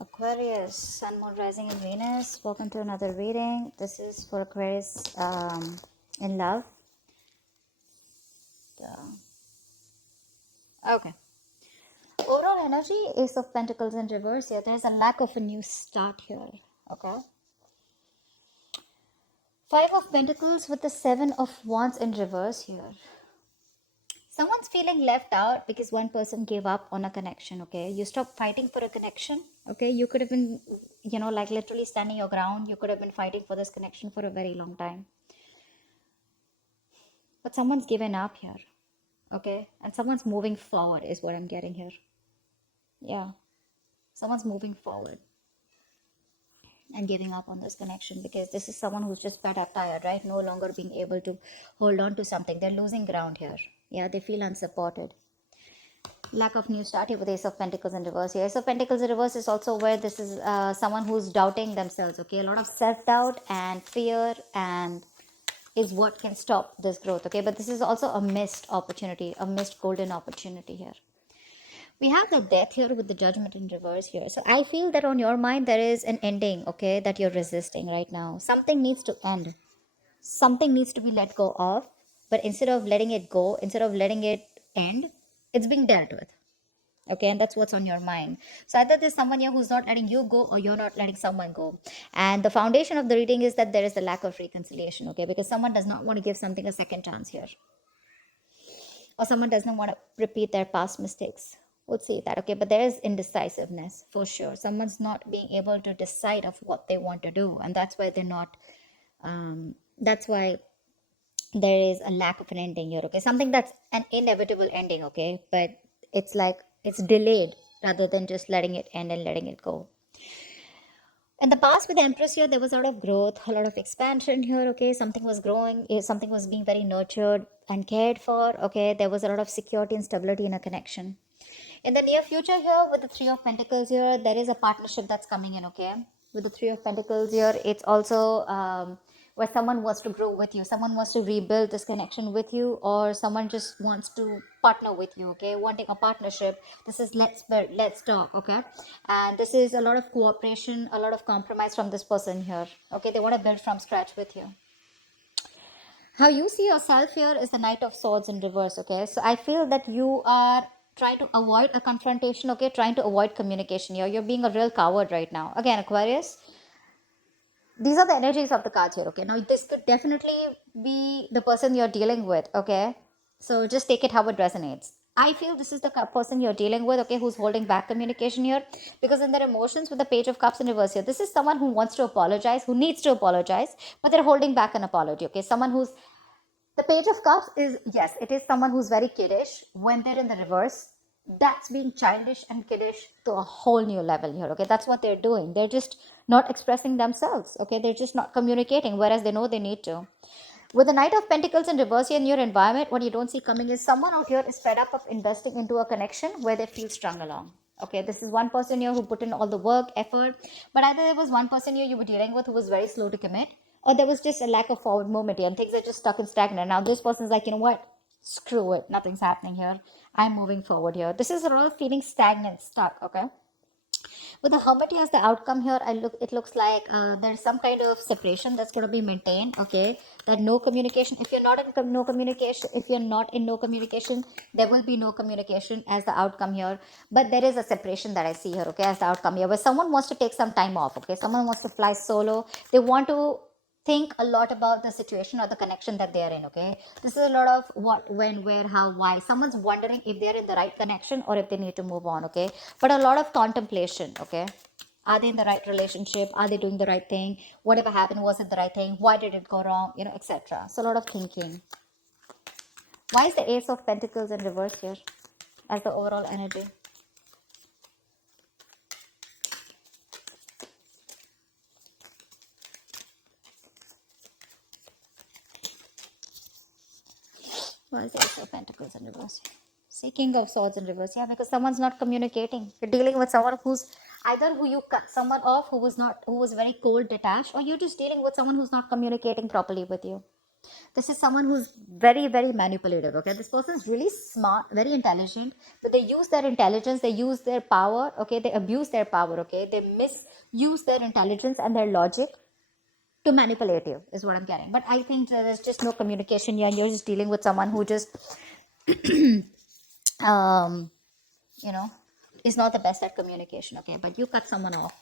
Aquarius, Sun, Moon, Rising, and Venus. Welcome to another reading. This is for Aquarius in love. Okay. Overall energy, Ace of Pentacles in reverse here. There's a lack of a new start here. Okay. Five of Pentacles with the Seven of Wands in reverse here. Someone's feeling left out because one person gave up on a connection, okay? You stop fighting for a connection, okay? You could have been, like literally standing your ground. You could have been fighting for this connection for a very long time. But someone's given up here, okay? And someone's moving forward is what I'm getting here. Yeah. Someone's moving forward and giving up on this connection because this is someone who's just fed up, tired, right? No longer being able to hold on to something. They're losing ground here. Yeah, they feel unsupported. Lack of new start here with Ace of Pentacles in reverse here. Ace of Pentacles in reverse is also where this is someone who's doubting themselves, okay? A lot of self-doubt and fear and is what can stop this growth, okay? But this is also a missed opportunity, a missed golden opportunity here. We have the death here with the judgment in reverse here. So I feel that on your mind there is an ending, okay, that you're resisting right now. Something needs to end. Something needs to be let go of. But instead of letting it go, instead of letting it end, it's being dealt with. Okay, and that's what's on your mind. So either there's someone here who's not letting you go or you're not letting someone go. And the foundation of the reading is that there is a lack of reconciliation, okay, because someone does not want to give something a second chance here, or someone does not want to repeat their past mistakes. We'll see that, okay? But there is indecisiveness for sure. Someone's not being able to decide of what they want to do, and that's why they're not. That's why there is a lack of an ending here, okay? Something that's an inevitable ending, okay? But it's like it's delayed rather than just letting it end and letting it go. In the past with the Empress here, there was a lot of growth, a lot of expansion here, okay? Something was growing, something was being very nurtured and cared for, okay? There was a lot of security and stability in a connection. In the near future here, with the Three of Pentacles here, there is a partnership that's coming in, okay? With the Three of Pentacles here, it's also where someone wants to grow with you. Someone wants to rebuild this connection with you, or someone just wants to partner with you, okay? Wanting a partnership. This is let's build, let's talk, okay? And this is a lot of cooperation, a lot of compromise from this person here, okay? They want to build from scratch with you. How you see yourself here is the Knight of Swords in reverse, okay? So I feel that you are trying to avoid a confrontation, okay? Trying to avoid communication here. You're being a real coward right now. Again, Aquarius, these are the energies of the cards here, okay? Now, this could definitely be the person you're dealing with, okay? So just take it how it resonates. I feel this is the person you're dealing with, okay, who's holding back communication here. Because in their emotions with the Page of Cups in reverse here, this is someone who wants to apologize, who needs to apologize, but they're holding back an apology, okay? Someone who's the Page of Cups is, yes, it is someone who's very kiddish. When they're in the reverse, that's being childish and kiddish to a whole new level here, okay? That's what they're doing. They're just not expressing themselves, okay? They're just not communicating, whereas they know they need to. With the Knight of Pentacles in reverse here in your environment, what you don't see coming is someone out here is fed up of investing into a connection where they feel strung along. Okay, this is one person here who put in all the work, effort, but either there was one person here you were dealing with who was very slow to commit, or there was just a lack of forward movement here and things are just stuck and stagnant. Now this person's like, you know what? Screw it. Nothing's happening here. I'm moving forward here. This is a lot of feeling stagnant, stuck, okay? With the Hermit as the outcome here, it looks like there's some kind of separation that's going to be maintained, okay? That no communication. If you're not in no communication, if you're not in no communication, there will be no communication as the outcome here. But there is a separation that I see here, okay, as the outcome here, where someone wants to take some time off, okay? Someone wants to fly solo. They want to think a lot about the situation or the connection that they are in, okay? This is a lot of what, when, where, how, why. Someone's wondering if they're in the right connection or if they need to move on, okay? But a lot of contemplation, okay? Are they in the right relationship? Are they doing the right thing? Whatever happened, was it the right thing? Why did it go wrong? You know, etc. So a lot of thinking. Why is the Ace of Pentacles in reverse here as the overall energy? Why is the Ace of Pentacles in reverse? See, King of Swords in reverse. Yeah, because someone's not communicating. You're dealing with someone who's either who you cut someone off who was very cold, detached, or you're just dealing with someone who's not communicating properly with you. This is someone who's very, very manipulative. Okay, this person is really smart, very intelligent, but they use their intelligence, they use their power. Okay, they abuse their power. Okay, they misuse their intelligence and their logic to manipulate you, is what I'm getting. But I think there's just no communication here, and you're just dealing with someone who just, um, you know, is not the best at communication. Okay, but you cut someone off.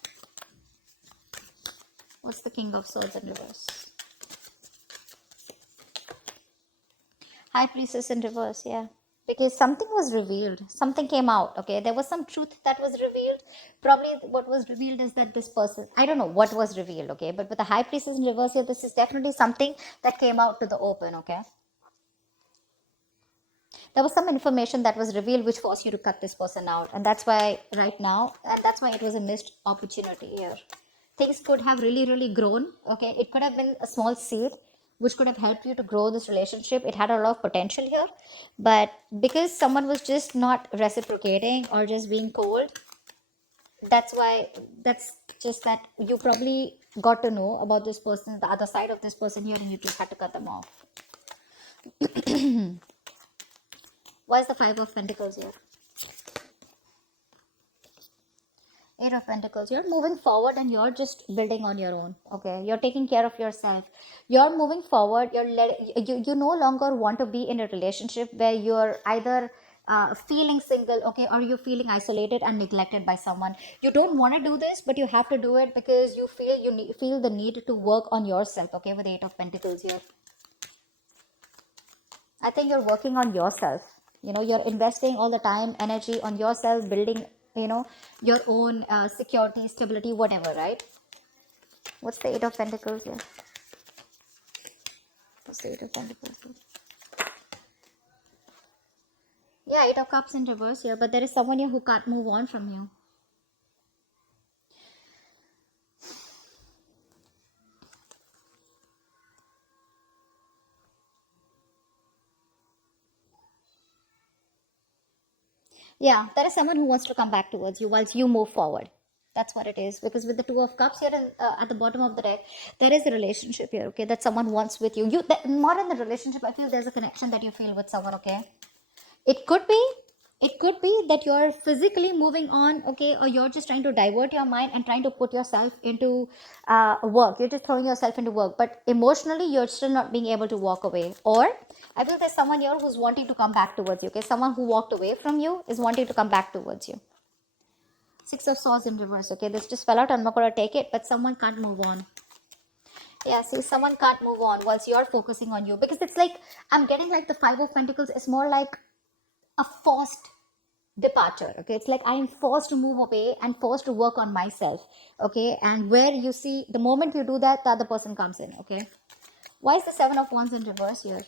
What's the King of Swords in reverse? High Priestess in reverse, yeah. Because something was revealed, something came out. Okay, there was some truth that was revealed. Probably what was revealed is that this person, I don't know what was revealed. Okay, but with the High Priestess in reverse here, this is definitely something that came out to the open. Okay, there was some information that was revealed which forced you to cut this person out, and that's why right now, and that's why it was a missed opportunity here. Things could have really grown. Okay, it could have been a small seed which could have helped you to grow this relationship. It had a lot of potential here, but because someone was just not reciprocating or just being cold, that's why, that's just that you probably got to know about this person, the other side of this person here, and you just had to cut them off. Why is the Five of Pentacles here? Eight of Pentacles. You're moving forward and you're just building on your own. Okay, you're taking care of yourself. You're moving forward. You no longer want to be in a relationship where you're either feeling single, okay, or you're feeling isolated and neglected by someone. You don't want to do this, but you have to do it because you feel feel the need to work on yourself. Okay, with Eight of Pentacles here. I think you're working on yourself. You're investing all the time, energy on yourself, building, your own security, stability, whatever, right? What's the Eight of Pentacles here? What's the Eight of Pentacles here? Yeah, Eight of Cups in reverse here, but there is someone here who can't move on from you. Yeah, there is someone who wants to come back towards you whilst you move forward. That's what it is. Because with the Two of Cups here at the bottom of the deck, there is a relationship here, okay, that someone wants with you. Not in the relationship, I feel there's a connection that you feel with someone, okay? It could be, that you're physically moving on, okay, or you're just trying to divert your mind and trying to put yourself into work. You're just throwing yourself into work, but emotionally, you're still not being able to walk away. Or I feel there's someone here who's wanting to come back towards you, okay? Someone who walked away from you is wanting to come back towards you. Six of Swords in reverse, okay? This just fell out. I'm not going to take it, but someone can't move on. Yeah, see, someone can't move on whilst you're focusing on you. Because it's like, I'm getting like the Five of Pentacles is more like a forced departure. Okay, it's like I am forced to move away and forced to work on myself. Okay, and where you see the moment you do that, the other person comes in. Okay, why is the Seven of Wands in reverse here?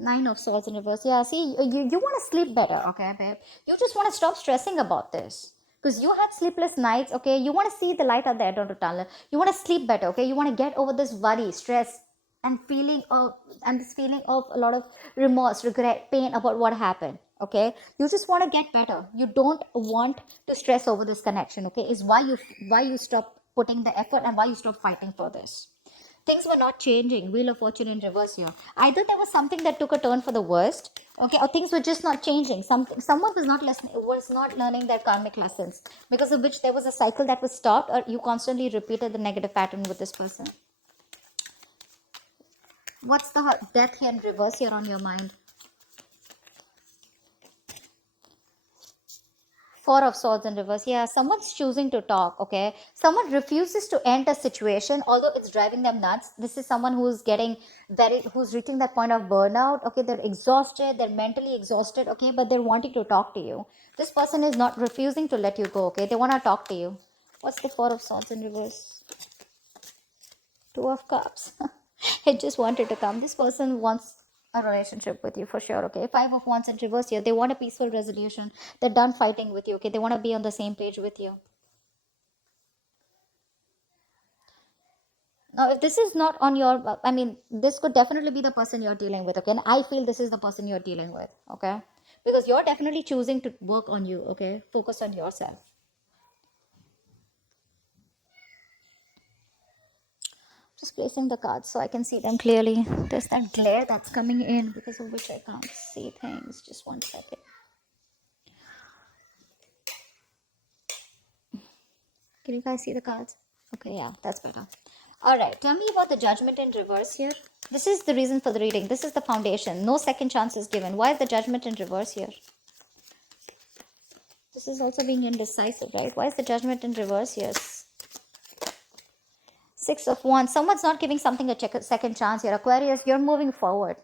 Nine of Swords in reverse. Yeah, see, you want to sleep better. Okay, babe, you just want to stop stressing about this because you had sleepless nights. Okay, you want to see the light at the end of the tunnel. You want to sleep better. Okay, you want to get over this worry, stress, and this feeling of a lot of remorse, regret, pain about what happened. Okay, you just want to get better. You don't want to stress over this connection. Okay, is why you stop putting the effort and why you stop fighting for this. Things were not changing. Wheel of Fortune in reverse here. Either there was something that took a turn for the worst, okay, or things were just not changing. Someone was not learning their karmic lessons, because of which there was a cycle that was stopped, or you constantly repeated the negative pattern with this person. What's the Death here in reverse here on your mind? Four of Swords in reverse. Yeah, someone's choosing to talk, okay? Someone refuses to end a situation, although it's driving them nuts. This is someone who's reaching that point of burnout, okay? They're exhausted, they're mentally exhausted, okay? But they're wanting to talk to you. This person is not refusing to let you go, okay? They want to talk to you. What's the Four of Swords in reverse? Two of Cups. It just wanted to come. This person wants a relationship with you for sure, okay? Five of Wands in reverse here. They want a peaceful resolution. They're done fighting with you, okay? They want to be on the same page with you. Now, if this is not on your, I mean, this could definitely be the person you're dealing with, okay? And I feel this is the person you're dealing with, okay? Because you're definitely choosing to work on you, okay? Focus on yourself. just placing the cards so I can see them clearly. There's that glare that's coming in because of which I can't see things. Just 1 second. Can you guys see the cards? Okay, yeah, that's better. All right, tell me about the Judgment in reverse here. This is the reason for the reading. This is the foundation. No second chance is given. Why is the Judgment in reverse here? This is also being indecisive, right? Why is the Judgment in reverse here? 6 of Wands. Someone's not giving something a second chance here. Aquarius, you're moving forward.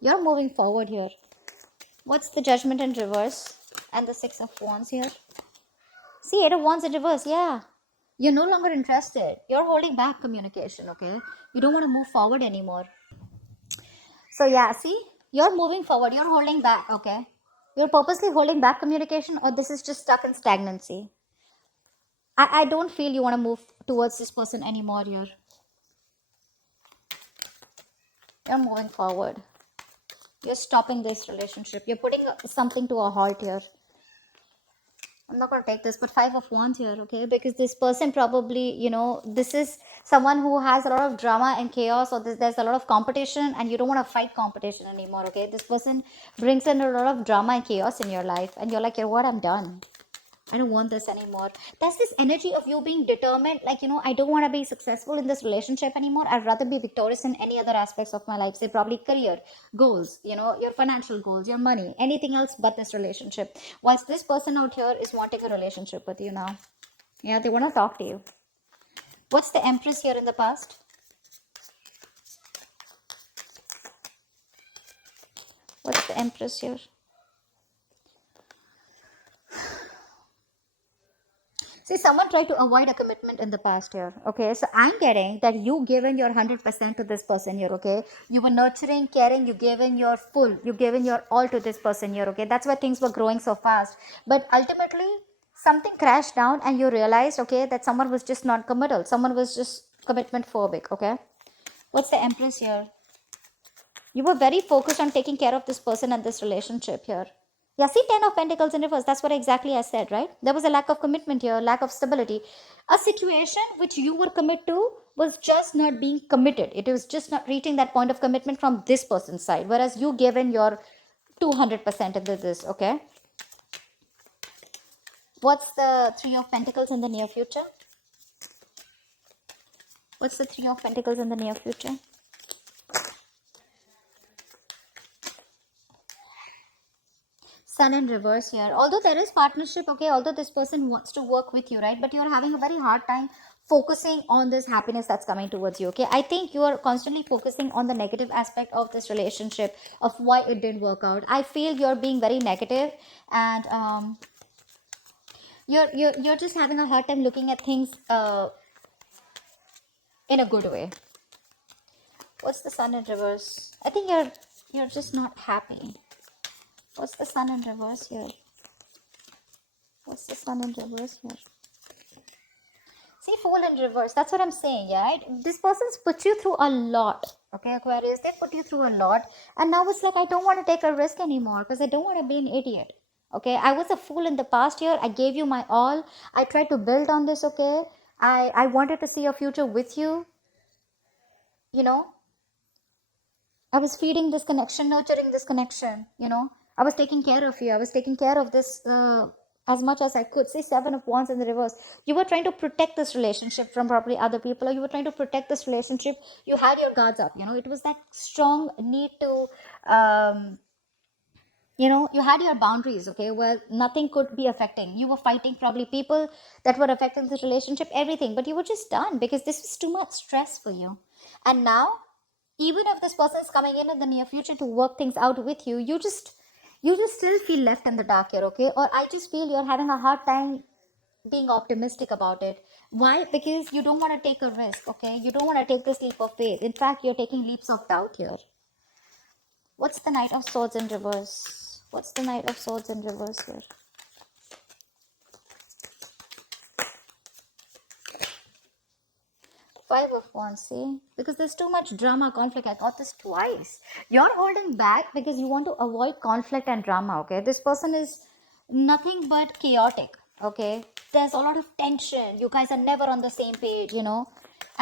You're moving forward here. What's the Judgment in reverse? And the 6 of Wands here. See, 8 of Wands in reverse. Yeah. You're no longer interested. You're holding back communication, okay? You don't want to move forward anymore. So yeah, see, you're moving forward. You're holding back, okay? You're purposely holding back communication, or this is just stuck in stagnancy. I don't feel you want to move towards this person anymore here. You're moving forward. You're stopping this relationship. You're putting something to a halt here. I'm not going to take this, but 5 of Wands here, okay? Because this person probably, you know, this is someone who has a lot of drama and chaos, or there's a lot of competition, and you don't want to fight competition anymore, okay? This person brings in a lot of drama and chaos in your life, and you're like, you know what, I'm done. I don't want this anymore. There's this energy of you being determined, like, you know, I don't want to be successful in this relationship anymore. I'd rather be victorious in any other aspects of my life. Say probably career, goals, you know, your financial goals, your money, anything else but this relationship. Whilst this person out here is wanting a relationship with you now. Yeah, they want to talk to you. What's the Empress here in the past? What's the Empress here? See, someone tried to avoid a commitment in the past here. Okay, so I'm getting that you given your 100% to this person here. Okay, you were nurturing, caring, you given your full, you given your all to this person here. Okay, that's why things were growing so fast. But ultimately, something crashed down, and you realized, okay, that someone was just not committal. Someone was just commitment phobic. Okay, what's the Empress here? You were very focused on taking care of this person and this relationship here. Yeah, see, 10 of Pentacles in reverse. That's what exactly I said, right? There was a lack of commitment here, lack of stability. A situation which you were committed to was just not being committed. It was just not reaching that point of commitment from this person's side. Whereas you given your 200% into this, okay? What's the 3 of Pentacles in the near future? What's the 3 of Pentacles in the near future? Sun in reverse here. Although there is partnership, okay, although this person wants to work with you, right? But you're having a very hard time focusing on this happiness that's coming towards you, okay? I think you are constantly focusing on the negative aspect of this relationship, of why it didn't work out. I feel you're being very negative, and you're just having a hard time looking at things in a good way. What's the Sun in reverse? I think you're just not happy. What's the Sun in reverse here? What's the Sun in reverse here? See, Fool in reverse. That's what I'm saying, yeah, right? This person's put you through a lot, okay, Aquarius? They put you through a lot, and now it's like, I don't want to take a risk anymore because I don't want to be an idiot, okay? I was a fool in the past year. I gave you my all. I tried to build on this, okay? I wanted to see a future with you, you know? I was feeding this connection, nurturing this connection, you know? I was taking care of you. I was taking care of this as much as I could. See, 7 of Wands in the reverse. You were trying to protect this relationship from probably other people, or you were trying to protect this relationship. You had your guards up, you know? It was that strong need to, you know, you had your boundaries, okay, where nothing could be affecting. You were fighting probably people that were affecting this relationship, everything, but you were just done because this was too much stress for you. And now, even if this person is coming in the near future to work things out with you, you just still feel left in the dark here, okay? Or I just feel you're having a hard time being optimistic about it. Why? Because you don't want to take a risk, okay? You don't want to take this leap of faith. In fact, you're taking leaps of doubt here. What's the Knight of Swords in reverse? What's the Knight of Swords in reverse here? Five of Wands, see? Because there's too much drama, conflict. I got this twice. You're holding back because you want to avoid conflict and drama, okay? This person is nothing but chaotic, okay? There's a lot of tension. You guys are never on the same page, you know?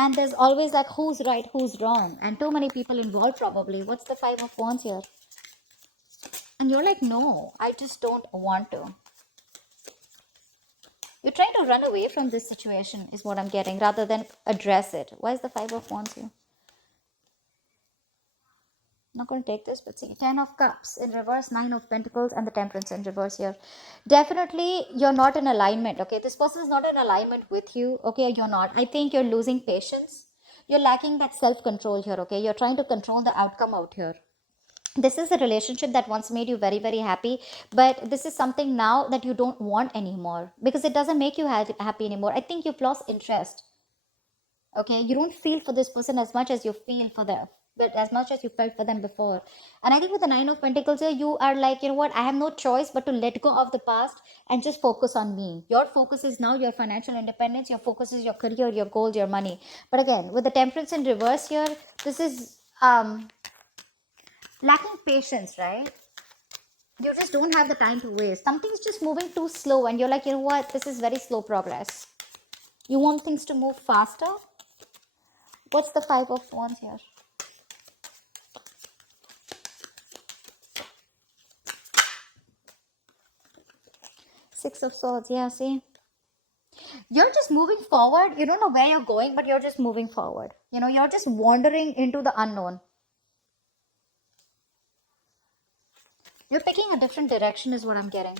And there's always like who's right, who's wrong, and too many people involved probably. What's the Five of Wands here? And you're like, no, I just don't want to. You're trying to run away from this situation is what I'm getting rather than address it. Why is the Five of Wands here? I'm not going to take this, but see, Ten of Cups in reverse, Nine of Pentacles, and the Temperance in reverse here. Definitely, you're not in alignment, okay? This person is not in alignment with you, okay? You're not. I think you're losing patience. You're lacking that self-control here, okay? You're trying to control the outcome out here. This is a relationship that once made you very, very happy, but this is something now that you don't want anymore because it doesn't make you happy anymore. I think you've lost interest. Okay, you don't feel for this person as much as you feel for them, but as much as you felt for them before. And I think with the Nine of Pentacles here, you are like, you know what, I have no choice but to let go of the past and just focus on me. Your focus is now your financial independence, your focus is your career, your goals, your money. But again, with the Temperance in reverse here, this is lacking patience, right? You just don't have the time to waste. Something's just moving too slow and you're like, you know what, this is very slow progress. You want things to move faster. What's the Five of Wands here? Six of Swords. Yeah, see, you're just moving forward. You don't know where you're going, but you're just moving forward. You know, you're just wandering into the unknown. You're picking a different direction is what I'm getting.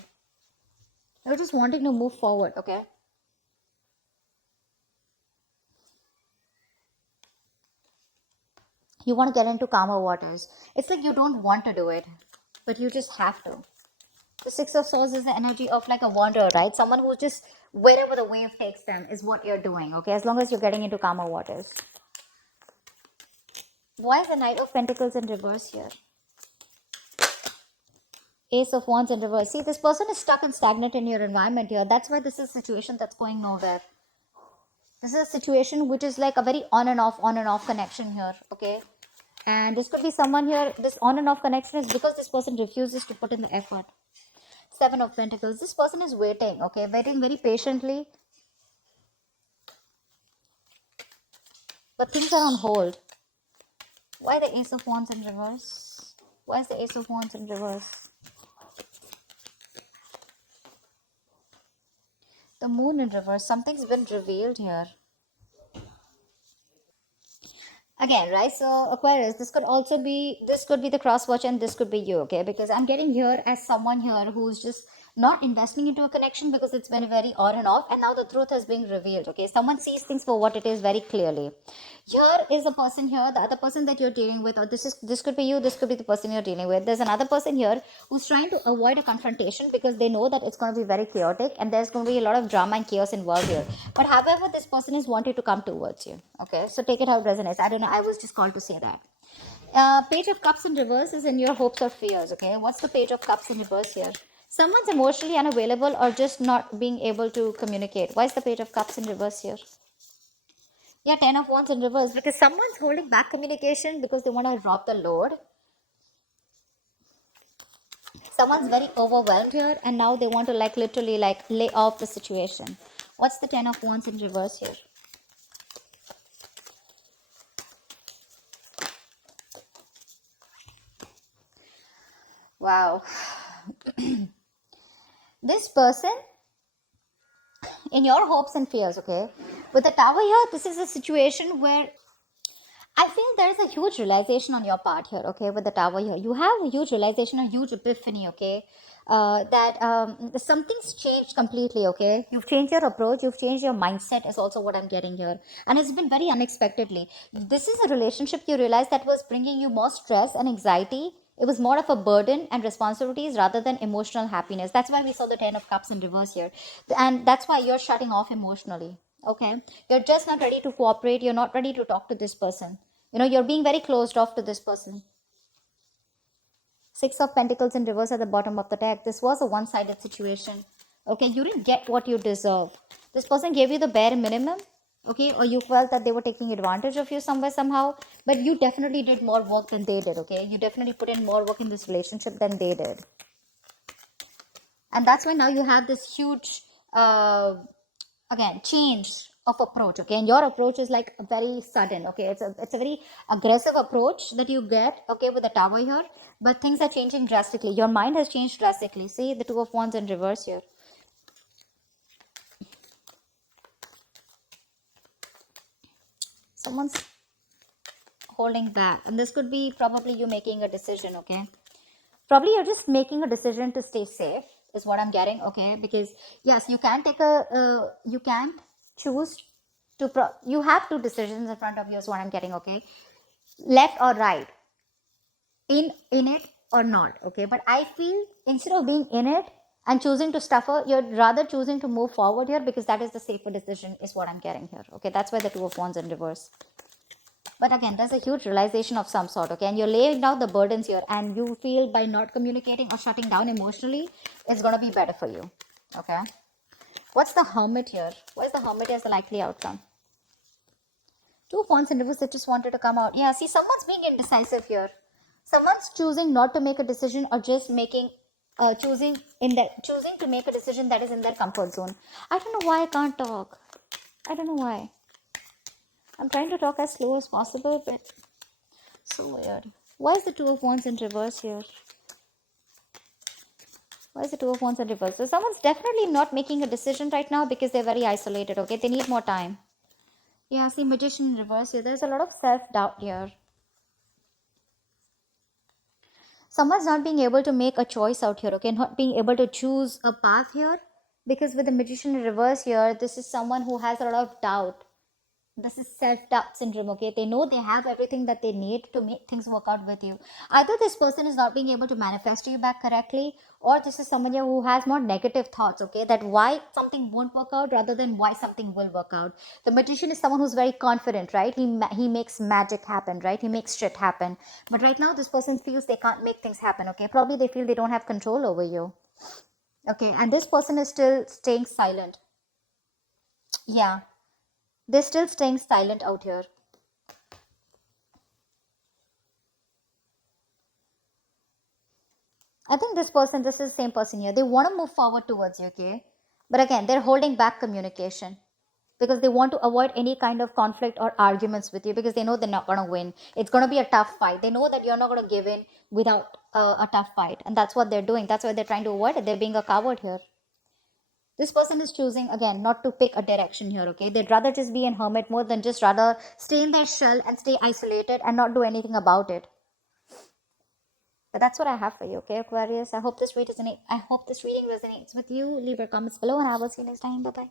You're just wanting to move forward, okay? You want to get into calmer waters. It's like you don't want to do it, but you just have to. The Six of Swords is the energy of like a wanderer, right? Someone who just, wherever the wave takes them is what you're doing, okay? As long as you're getting into calmer waters. Why is the Knight of Pentacles in reverse here? Ace of Wands in reverse. See, this person is stuck and stagnant in your environment here. That's why this is a situation that's going nowhere. This is a situation which is like a very on and off connection here, okay? And this could be someone here, this on and off connection is because this person refuses to put in the effort. Seven of Pentacles. This person is waiting, okay? Waiting very patiently. But things are on hold. Why the Ace of Wands in reverse? Why is the Ace of Wands in reverse? The Moon in reverse. Something's been revealed here. Again, right? So Aquarius, this could be the cross watch and this could be you, okay? Because I'm getting here as someone here who's just not investing into a connection because it's been very on and off, and now the truth has been revealed, okay? Someone sees things for what it is very clearly. Here is a person here, the other person that you're dealing with, or this could be you, this could be the person you're dealing with. There's another person here who's trying to avoid a confrontation because they know that it's going to be very chaotic and there's going to be a lot of drama and chaos involved here. But however, this person is wanting to come towards you, okay? So take it how it resonates. I don't know, I was just called to say that. Page of Cups in reverse is in your hopes or fears, okay? What's the Page of Cups in reverse here? Someone's emotionally unavailable or just not being able to communicate. Why is the Page of Cups in reverse here? Yeah, Ten of Wands in reverse because someone's holding back communication because they want to drop the load. Someone's very overwhelmed here and now they want to like literally like lay off the situation. What's the Ten of Wands in reverse here? Wow. This person in your hopes and fears, okay? With the Tower here, this is a situation where I feel there is a huge realization on your part here, okay? With the Tower here, you have a huge realization, a huge epiphany, okay? That something's changed completely, okay? You've changed your approach, you've changed your mindset, is also what I'm getting here. And it's been very unexpectedly. This is a relationship you realize that was bringing you more stress and anxiety. It was more of a burden and responsibilities rather than emotional happiness. That's why we saw the Ten of Cups in reverse here. And that's why you're shutting off emotionally, okay? You're just not ready to cooperate. You're not ready to talk to this person. You know, you're being very closed off to this person. Six of Pentacles in reverse at the bottom of the deck. This was a one-sided situation. Okay, you didn't get what you deserve. This person gave you the bare minimum. Okay, or you felt that they were taking advantage of you somewhere, somehow. But you definitely did more work than they did, okay? You definitely put in more work in this relationship than they did. And that's why now you have this huge, again, change of approach, okay, and your approach is like very sudden, okay, it's a very aggressive approach that you get, okay, with the Tower here, but things are changing drastically. Your mind has changed drastically. See the Two of Wands in reverse here. Someone's holding back, and this could be probably you making a decision, okay, probably you're just making a decision to stay safe is what I'm getting, okay, because yes, you can take you can choose to you have two decisions in front of you is what I'm getting, okay, left or right, in it or not, okay, but I feel instead of being in it and choosing to suffer, you're rather choosing to move forward here, because that is the safer decision is what I'm getting here, okay. That's why the Two of Wands in reverse. But again, there's a huge realization of some sort, okay? And you're laying down the burdens here, and you feel by not communicating or shutting down emotionally, it's going to be better for you, okay? What's the Hermit here? What is the Hermit as the likely outcome? Two of Wands in reverse that just wanted to come out. Yeah, see, someone's being indecisive here. Someone's choosing not to make a decision, or just making, choosing to make a decision that is in their comfort zone. I don't know why I can't talk. I don't know why. I'm trying to talk as slow as possible, but so weird. Why is the Two of Wands in reverse here? Why is the Two of Wands in reverse? So someone's definitely not making a decision right now because they're very isolated, okay? They need more time. Yeah, see, Magician in reverse here. There's a lot of self-doubt here. Someone's not being able to make a choice out here, okay? Not being able to choose a path here. Because with the Magician in reverse here, this is someone who has a lot of doubt. This is self-doubt syndrome, okay? They know they have everything that they need to make things work out with you. Either this person is not being able to manifest you back correctly, or this is someone who has more negative thoughts, okay, that why something won't work out rather than why something will work out. The Magician is someone who's very confident, right? He makes magic happen, right? He makes shit happen. But right now this person feels they can't make things happen, okay? Probably they feel they don't have control over you, okay? And this person is still staying silent. Yeah, they're still staying silent out here. I think this is the same person here. They want to move forward towards you, okay? But again, they're holding back communication because they want to avoid any kind of conflict or arguments with you, because they know they're not going to win. It's going to be a tough fight. They know that you're not going to give in without a tough fight. And that's what they're doing. That's why they're trying to avoid it. They're being a coward here. This person is choosing, again, not to pick a direction here, okay? They'd rather just be an hermit more than just rather stay in their shell and stay isolated and not do anything about it. But that's what I have for you, okay, Aquarius? I hope this reading resonates with you. Leave your comments below, and I will see you next time. Bye bye.